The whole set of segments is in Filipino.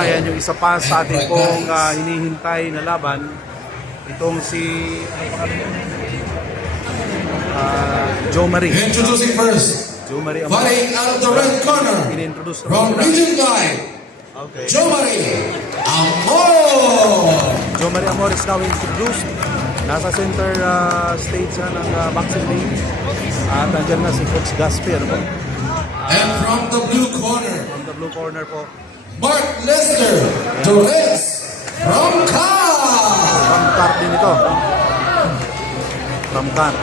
Ayan yung isa pa sa ating pong hinihintay na laban. Itong si Joe Marie. Introducing first, Joe Marie fighting out of the red corner, in-introduce from Region 5, Okay. Joe Marie Amor. Joe Marie Amor is now introduced. Nasa center stage na ng boxing ring. At nandiyan na si Coach Gaspi. Ano po? And from the blue corner, From the blue corner po. Mark Lester Torres from Car. From Car din ito. From Car.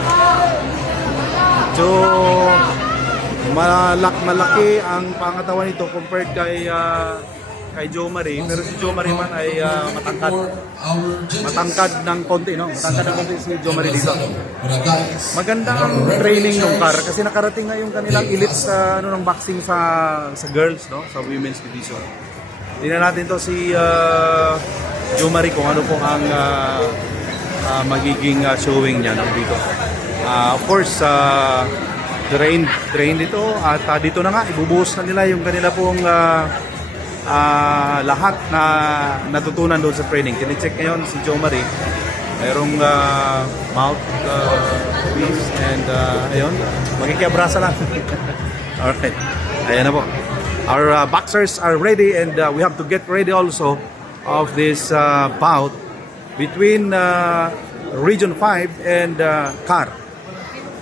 So, malaki ang pangatawan nito compared kay Joe Marie. Pero si Joe Marie man ay matangkad. Matangkad ng konti, no? Matangkad ng konti si Joe Marie dito. Maganda ang training ng Car kasi nakarating na yung kanilang elite sa ng boxing sa girls, no? Sa women's division. Tingnan natin to si Joe Marie kung ano po ang magiging showing niya, no, dito. Of course, train dito at dito na nga ibubuhos na nila yung kanila pong lahat na natutunan doon sa training. Tine-check ngayon si Joe Marie. Mayroong mouth piece and ayun, magkikiabrasa lang. Alright, ayan na po. Our boxers are ready and we have to get ready also of this bout between Region 5 and Car.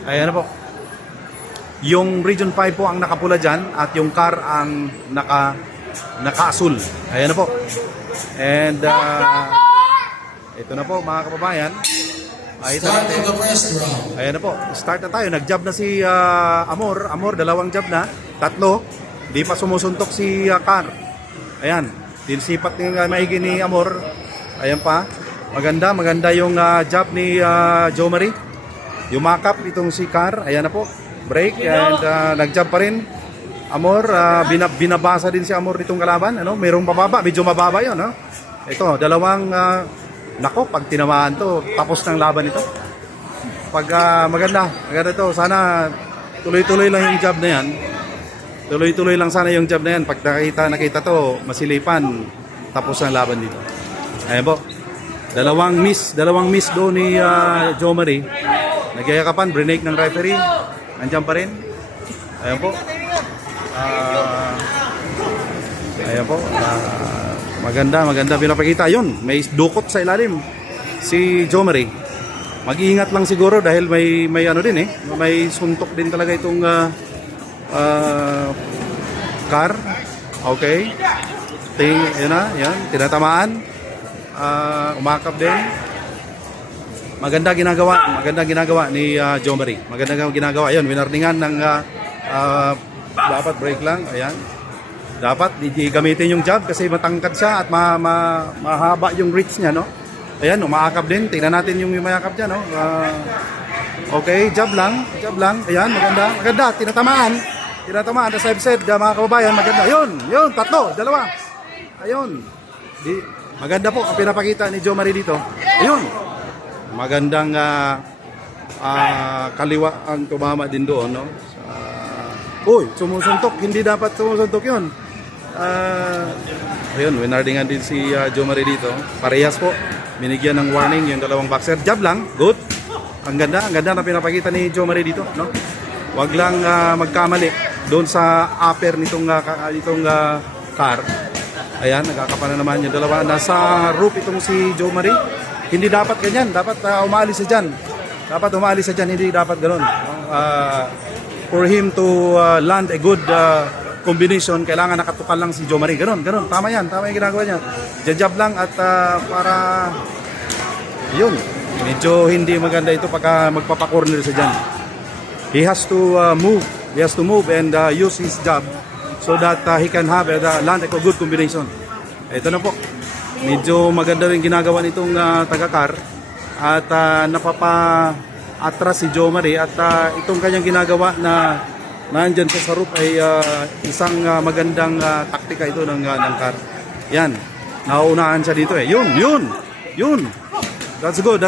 Ayan na po. Yung Region 5 po ang nakapula dyan at yung Car ang naka-asul. Ayan na po. And ito na po mga kababayan. Start of the first round. Ayan na po. Start na tayo. Nag-jab na si Amor. Amor, dalawang jab na. Tatlo. Di pa sumusuntok si Car. Ayan. Tinsipat ng maigi ni Amor. Ayan pa. Maganda yung jab ni Joe Marie. Yumakap itong si Car. Ayan na po. Break. And nag-jab pa rin. Amor, binabasa din si Amor nitong kalaban. Ano? Mayroong bababa. Medyo mababa yun. No? Ito, dalawang nako, pag tinamaan to, tapos ng laban ito. Pag maganda to. Sana tuloy-tuloy lang yung jab na yan. Tuloy-tuloy lang sana yung jab na yan. Pag nakita to, masilipan, tapos ang laban dito. Ayan po. Dalawang miss doon ni Joe Marie. Nagyayakapan, brinake ng referee. Andiyan pa rin. Ayan po. Ayan po. Maganda pinapakita. Yun, may dukot sa ilalim si Joe Marie. Mag-iingat lang siguro dahil may ano din eh. May suntok din talaga itong Car. Okay. Yan na, yan. Tinatamaan. Umakap din. Maganda ginagawa ni Joe Marie. Maganda ginagawa. Yun, winarningan ng dapat break lang. Ayan. Dapat gamitin yung jab kasi matangkad siya at mahaba yung reach niya, no? Ayan, umaakap din. Tingnan natin yung umayakap niya, no? Okay, jab lang. Ayan, maganda. Tinatamaan, as I've said, mga kababayan, maganda. Yun, tatlo, dalawa. Ayun. Maganda po ang pinapakita ni Joe Marie dito. Ayun. Magandang kaliwa ang tumama din doon, no? Uy, sumusuntok. Hindi dapat sumusuntok yun. Ayun, winardingan din si Joe Marie dito. Parehas po. Binigyan ng warning yung dalawang boxer. Jab lang. Good. Ang ganda na pinapakita ni Joe Marie dito, no? Wag lang magkamali doon sa upper nitong Car. Ayan, nagkakapa na naman yung dalawa. Nasa roof itong si Joe Marie. Hindi dapat ganyan. Dapat umaalis sa dyan. Hindi dapat ganun. For him to land a good combination, kailangan nakatukal lang si Joe Marie. Ganun. Tama yan yung ginagawa niya. Jab lang at para yun. Medyo hindi maganda ito pagka magpapakorner sa dyan. He has to move and use his jab so that he can have land a good combination. Ito na po. Medyo maganda rin ginagawa nitong taga-Car at napapa-atras si Joe Marie at itong kanyang ginagawa na nandyan sa roof ay isang magandang taktika ito ng Car. Yan. Nauunahan siya dito eh. Yun. That's good.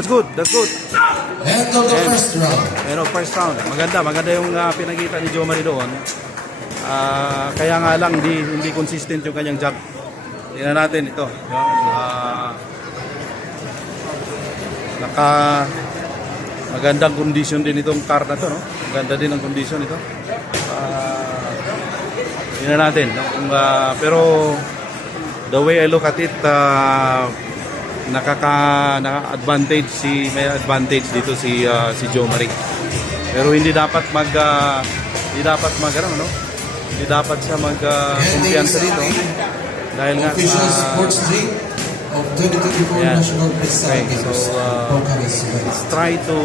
End of the first round. End of first round. Maganda yung pinakita ni Joe Marie doon. Kaya nga lang hindi consistent yung kanyang jab. tingnan natin ito. No? Magandang condition din itong car na to, no? Maganda din ang condition ito. Tingnan natin, no? Pero the way I look at it, naka-advantage may advantage dito si Joe Marie. Pero hindi dapat hindi dapat siya kumpiyansa dito dahil nga Official sports drink of 2024 yeah. National Freestyle Okay, Games. so, Pocari Sweat. let's try to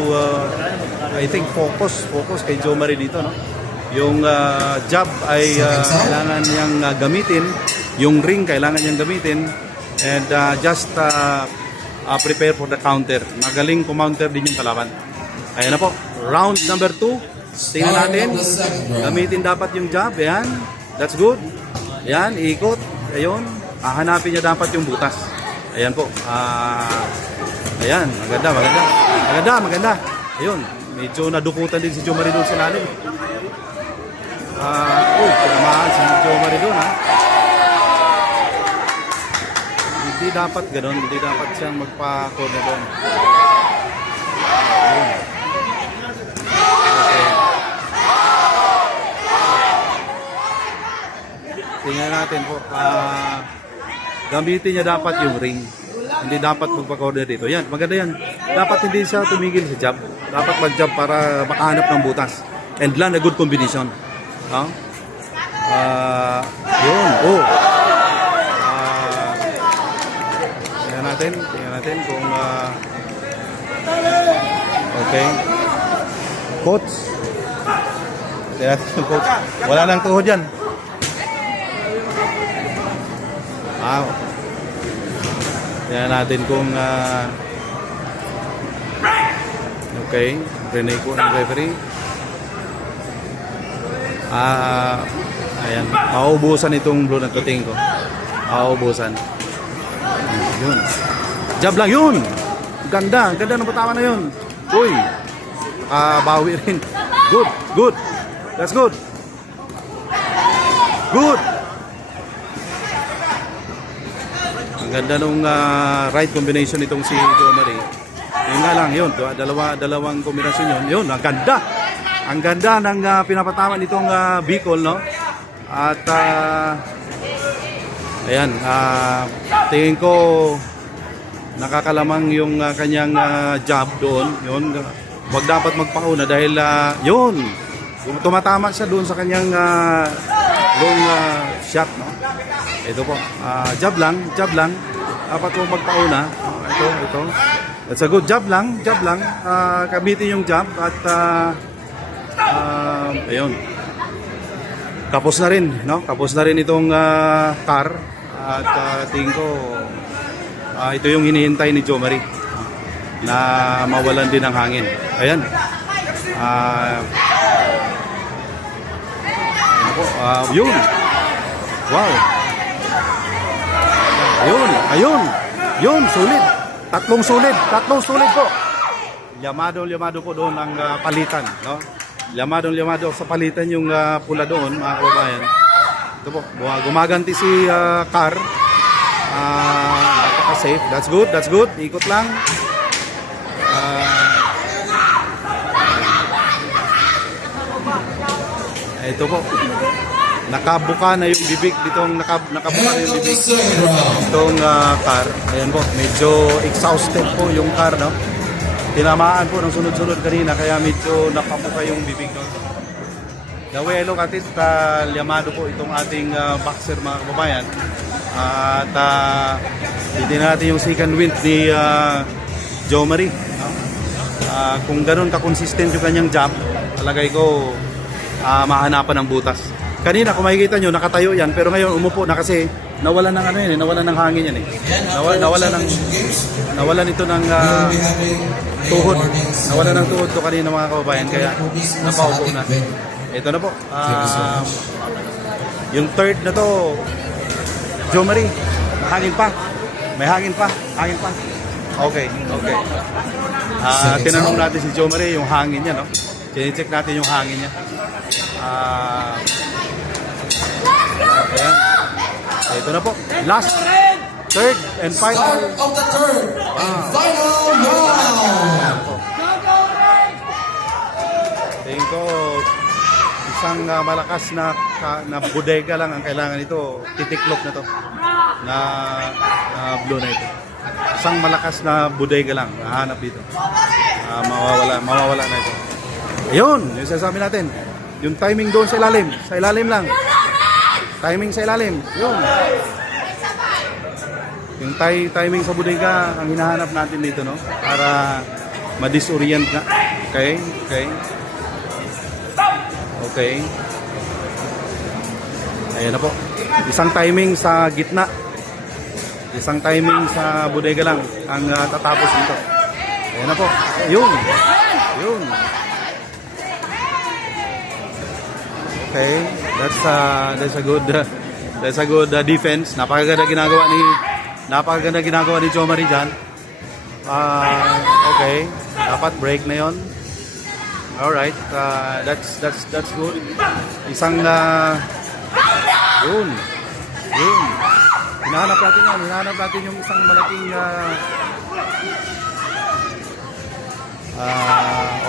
I think focus kay Joe Marie dito, no? Yung jab ay kailangan niyang gamitin, yung ring kailangan niyang gamitin, and just prepare for the counter. Magaling kumounter din yung kalaban. Ayan na po, round number 2. Tingnan natin. Gamitin dapat yung jab. Ayan. That's good. Ayan, ikot. Ayun. Hanapin niya dapat yung butas. Ayan po. Ayan, maganda. Ayun. Medyo nadukutan din si Joe Marie doon sa lalim. Tinamaan si Joe Marie doon, ha. Hindi dapat gano'n. Hindi dapat siyang magpa-corner doon. Ayun. Tingnan natin po. Gamitin niya dapat yung ring. Hindi dapat magpa-corner dito. Yan, maganda yan. Dapat hindi siya tumigil sa jab. Dapat mag-jab para makahanap ng butas. And land a good combination. Yun. Tingnan natin kung okay. Coach. Tingnan natin yung coach. Wala nang tuhod yan. Tingnan natin kung okay, Renee ko ng referee. Ayan, mauubusan itong blue na tuting ko. Mauubusan. Yun. Jab lang yun. Ganda ng patama na yun. Uy. Bawi rin. Good. That's good. Good. Ang ganda nung right combination itong si Joe Marie. Yun nga lang, yun. Dalawang kombinasyon yun. Yun, ang ganda. Ang ganda ng pinapatama nitong Bicol, no? At, ayan, tingin ko nakakalamang yung kanyang jab doon. Yun, wag dapat magpauna dahil, yun, tumatama siya doon sa kanyang long shot, no? Ito po, jab lang. Dapat mo magpauna. Ito. That's a good jab lang. Gamitin yung jab at ayun. Kapos na rin, no? Kapos na rin itong car at tingin ko ito yung hinihintay ni Joe Marie na mawalan din ng hangin. Ayan. Yun. Wow. Ayun, sulit. Tatlong sulit po. Llamado po doon ang palitan, no? Llamado sa palitan yung pula doon, mga kababayan. Ito po, gumaganti si Car. Napaka-safe. That's good. Ikot lang. Ito po. Nakabuka na yung bibig ditong nakabuka na yung bibig itong car. Ayan po, medyo exhausted po yung car, no? Tinamaan po ng sunod-sunod kanina kaya medyo nakabuka yung bibig doon. The way I look at it, llamado po itong ating boxer, mga kababayan. At titignan natin yung second win ni Joe Marie, no? Kung ganun ka-consistent yung kanyang jump, talagay ko mahanapan ng butas. Kanina kung makikita nyo, nakatayo yan, pero ngayon umupo na kasi nawalan ng ano yan, nawalan ng hangin yan eh. Nawalan ito ng tuhod. Nawalan ng tuhod to kanina, mga kababayan, kaya napaupo na. Ito na po. Yung third na to, Joe Marie, may hangin pa. Okay. Tinanong natin si Joe Marie yung hangin niya, no? Check natin yung hangin niya. Ayan. Ito na po. Last Third and final. Start of the third and final round. Tingin ko, isang malakas na bodega lang ang kailangan ito. Titiklop na to. Na blue na ito. Isang malakas na bodega lang. Nahanap dito. Mawawala na ito. Ayun, yung sinasabi natin. Yung timing doon sa ilalim. Sa ilalim lang. Timing sa ilalim. Yun. Yung timing sa bodega ang hinahanap natin dito, no? Para ma-disorient na. Okay? Okay. Okay. Ayan na po. Isang timing sa gitna. Isang timing sa bodega lang ang tatapos nito. Ayan na po. Yun. Yun. Okay. That's a good defense. Napakaganda ginagawa ni Jo Marie dyan. Okay. Dapat break na 'yon. Alright, that's good. Isang yun. Hinahanap natin yan. Hinahanap natin yung isang malaking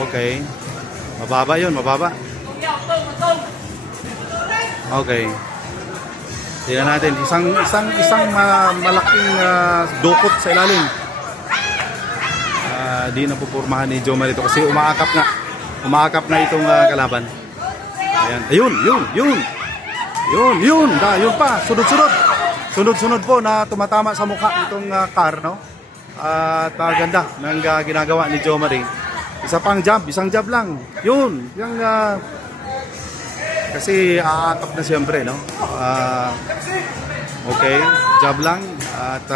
okay. Mababa yun, mababa. Okay. Tingnan natin, isang malaking dukot sa ilalim. Di na pupurmahan ni Jo Marie ito kasi umaakap na itong kalaban. Ayan. Ayun. Yun pa. Sunod-sunod po na tumatama sa mukha itong car, no? At ganda ng ginagawa ni Jo Marie. Isang jump lang. Yun. Yung kasi aakap na siyempre, no? Okay, jump lang at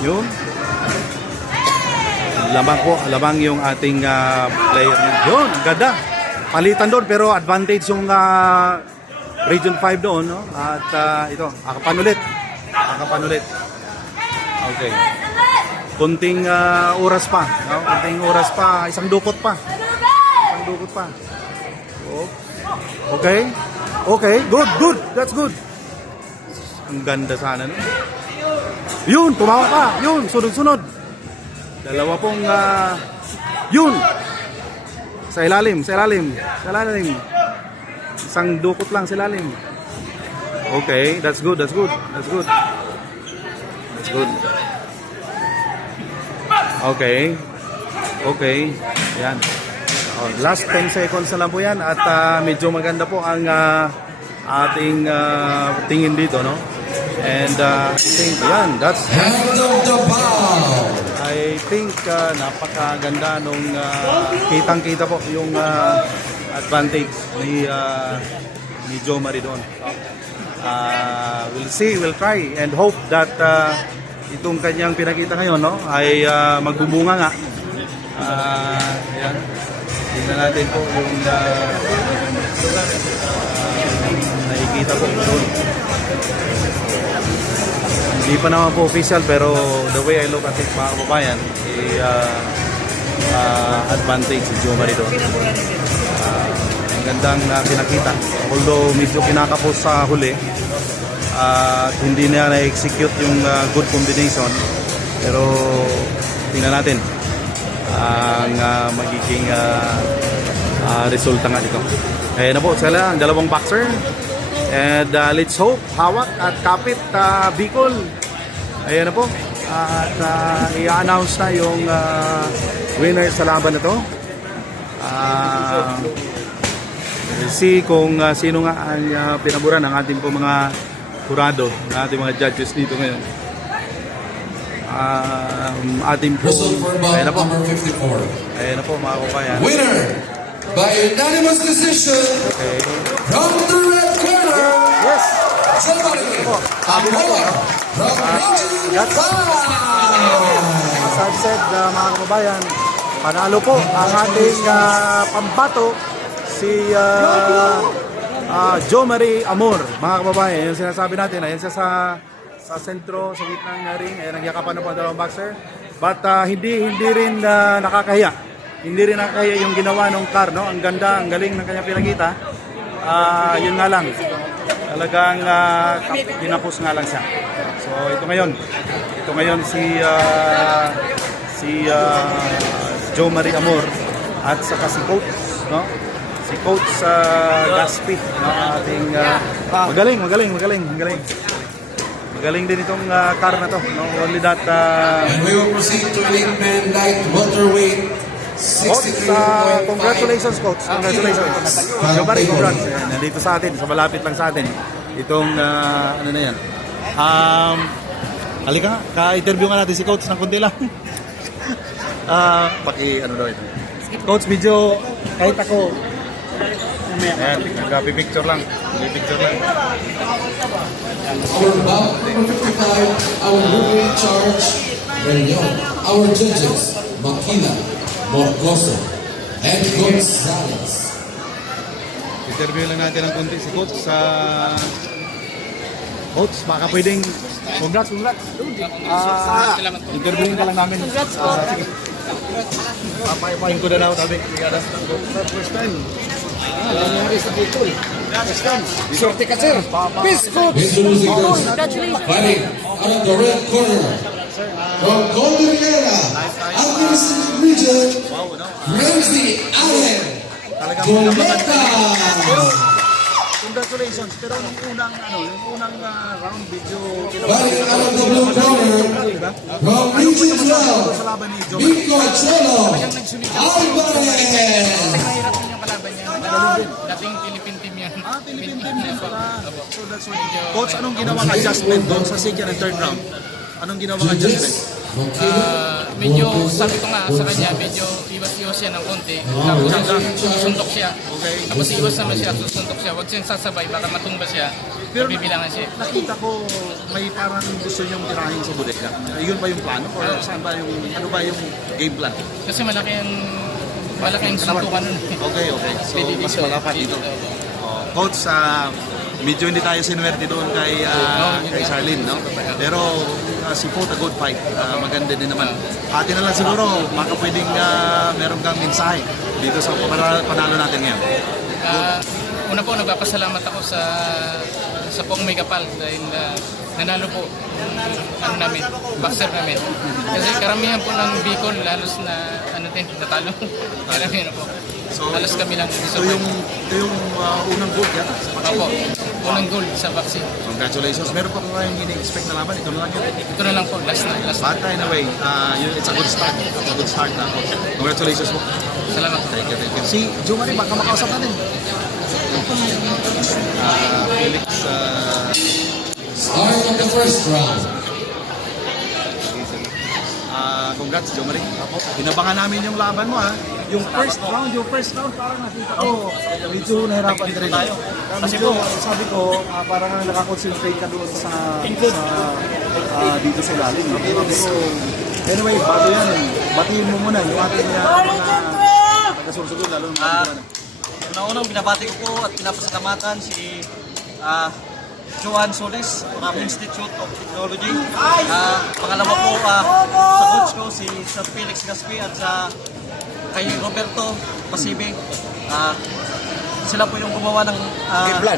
yun. Lamang yung ating player. Yun, ganda. Palitan doon pero advantage yung Region 5 doon, no? At ito, akapan ulit. Okay. Kunting oras pa, no? Isang dukot pa. Oh. Okay. Good. That's good. Ang ganda sana, no? Yun, tumawa pa. Yun, sunod-sunod. Dalawa pong yun. Sa ilalim. Isang dukot lang sa ilalim. Okay, that's good. Okay. Yan. Last 10 seconds na lang po yan at medyo maganda po ang ating tingin dito, no? And I think yan, that's Hand of the ball. I think napakaganda nung kitang-kita po yung advantage ni Jo Marie doon. We'll try and hope that itong kanyang pinakita ngayon, no, ay magbubunga nga. Ayan. Tingnan natin po yung nakikita po doon. Hindi pa naman po official pero the way I look at it, mga kababayan, advantage si Jo Marie doon. Ang gandang pinakita. Although medyo kinakapos sa huli at hindi na na-execute yung good combination, pero tingnan natin ang magiging resulta nga dito. Ayan na po sila, ang dalawang boxer. And let's hope, hawak at kapit Bicol. Ayan na po. At i-announce na yung winner sa laban na to. See kung sino nga ang pinaburan ng ating po mga jurado, ng ating mga judges dito ngayon. Ating po, ayan na po. Ayan na po mga kabayan. Winner by unanimous decision from the red corner. Yes! Jo Marie Amor from Region 5. As I've said, mga kababayan, panalo po ang ating pambato si Jo Marie Amor. Mga kababayan, yung sinasabi natin, ayan siya sa sentro, sa gitnang ring, ayan, nagyakapan na po ang dalawang boxer. But hindi rin nakakahiya. Hindi rin nakakahiya yung ginawa ng car, no? Ang ganda, ang galing ng kanyang pinakita. Yun nga lang. Talagang tinapos nga lang siya. So, So ito ngayon si Jo Marie Amor at saka si Coach, no? Si Coach Gaspi, no? Ating magaling din itong car na to, no? Only that And we will proceed to an 8-man light welterweight. Coach, congratulations Coach. Congratulations. Jo Marie, congrats. Ayan, nandito sa atin, sa malapit lang sa atin. Itong ano na yan. Halika nga, ka-interview nga natin si Coach ng konti lang. Ano daw ito? Coach, video kahit ako. Ayan, nagpipicture lang. Our bout number 55, our movie in charge, Reunion. Our judges, Makila, Morgoso, and Gonzalez. Interview lang natin ng konti si Coach sa Coach, baka pwedeng congrats. Interviewin ka lang namin. Sige. Papayapain ko na daw tabi. First time. Nangyari sa Bicol. First time. Sorte ka sir. Peace Coach. Introducing first, fighting out of the red corner, from Golden Era, Alcatraz Region, Ramsey Allen, Goleta. Congratulations. Pero yung unang round video Fighting out of the blue corner, from Region 12, Bicol Cholo, Alvarez. Mahirap din yung kalaban niya. Dating Philippine team yan. Philippine team yan pala. So that's why. Coach, anong ginawang adjustment doon sa second and third round? Anong ginawang adjustment? Medyo sabi ko nga sa kanya, medyo iwas-iwas siya ng konti. Tapos susuntok siya. Tapos iwas naman siya, susuntok siya. Huwag siyang sasabay, baka matumba siya. Pero bibilangan siya. Nakita ko may parang gusto niyong tirahin sa bodega. Yun ba yung plano? Or saan ba yung, ano ba yung game plan? Kasi malaki ang suntukan nun. Okay. So, mas malapat dito. Coach, medyo hindi tayo sinuwerte doon kay Charlene, no? Pero si Pote, a good fight. Maganda din naman. Atin na lang siguro, baka pwedeng meron kang mensahe dito sa panalo natin ngayon. Una po, nagpapasalamat ako sa Pong Megapal dahil nanalo po ang namin, boxer namin. Kasi karamihan po ng Bicol, lalos na natalo. Karamihan po. So, halos kami lang. So yung unang gold yata sa boxing. Opo, unang gold sa boxing. Congratulations. Meron pa po kayong ini-expect na laban? Ito na lang yun. Ito na lang po, last na. But anyway, it's a good start. Congratulations po. Salamat. Thank you. Si Jo Marie, baka makausap natin. Felix, Start of the first round. congrats Jo Marie. Inabangan namin yung laban mo ha. Yung first round parang nakita ko medyo nahirapan ka rin tayo. Kasi po, sabi ko, parang nakakonsentrate ka doon sa dito sa ilalim. So, anyway, bago yan, batiin mo muna yung ating taga-sursugod, lalo Una-unang binabati ko po at pinapasalamatan si Joan Solis from Institute of Technology. Pangalawa po sa coach ko si Sir Felix Gaspi at sa kay Roberto Pasibe. Sila po yung gumawa ng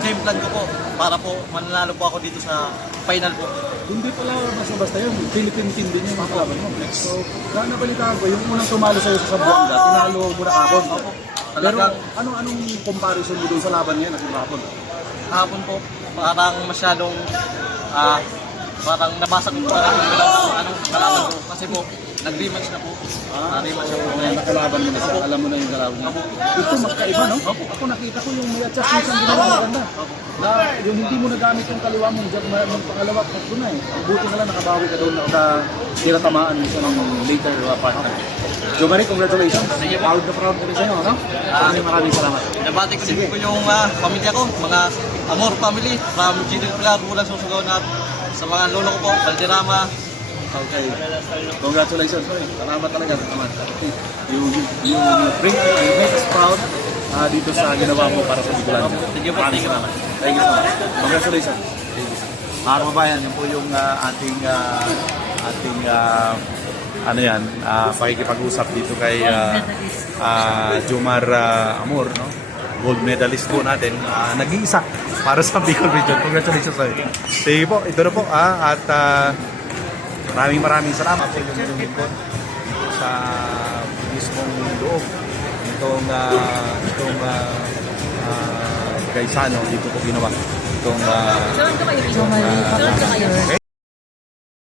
game plan ko po para po mananalo po ako dito sa final po. Hindi pala basta-basta yun. Philippine team din yung mga kalaban mo. So, nabalitaan ko, yung unang tumalo sa'yo sa Zamboanga, tinalo mo na kapon. Pero anong comparison mo doon sa laban niya na kapon? Hapon po, parang masyadong parang nabasa ko po anong kalaban ko. Kasi po, nag-rematch na po. Rematch na po. Nakalaban mo na siya, alam mo na yung kalaban niya. Ito magkaiba, no? Ako nakita ko yung may adjustment ang ginawa maganda. Na yung hindi mo nagamit yung kaliwa mo, yung pangalawa, doon na eh. Buti na lang nakabawi ka doon na tinatamaan mo siya ng later part. Jo Marie, congratulations. Proud na proud kami sa'yo, no? Maraming salamat. Nabati ko din po yung pamilya ko, mga Amor family, from Gidil Pilar, Bulan Susugaw at sa mga lolo ko po, Valderrama. Okay. Congratulations. Salamat talaga. Salamat. You bring us proud dito sa ginawa mo para sa Bicolandia. Thank you po. Thank you. Thank you so much. Congratulations. Mga kababayan, yan po yung ating pakikipag-usap dito kay Jomar Amor, no? gold medalist po natin. Nag-iisa para sa Bicol Region. Congratulations sa inyo. Sige po, ito na po. At maraming salamat sa inyong lingkod sa mismong loob itong Gaisano dito po ginawa itong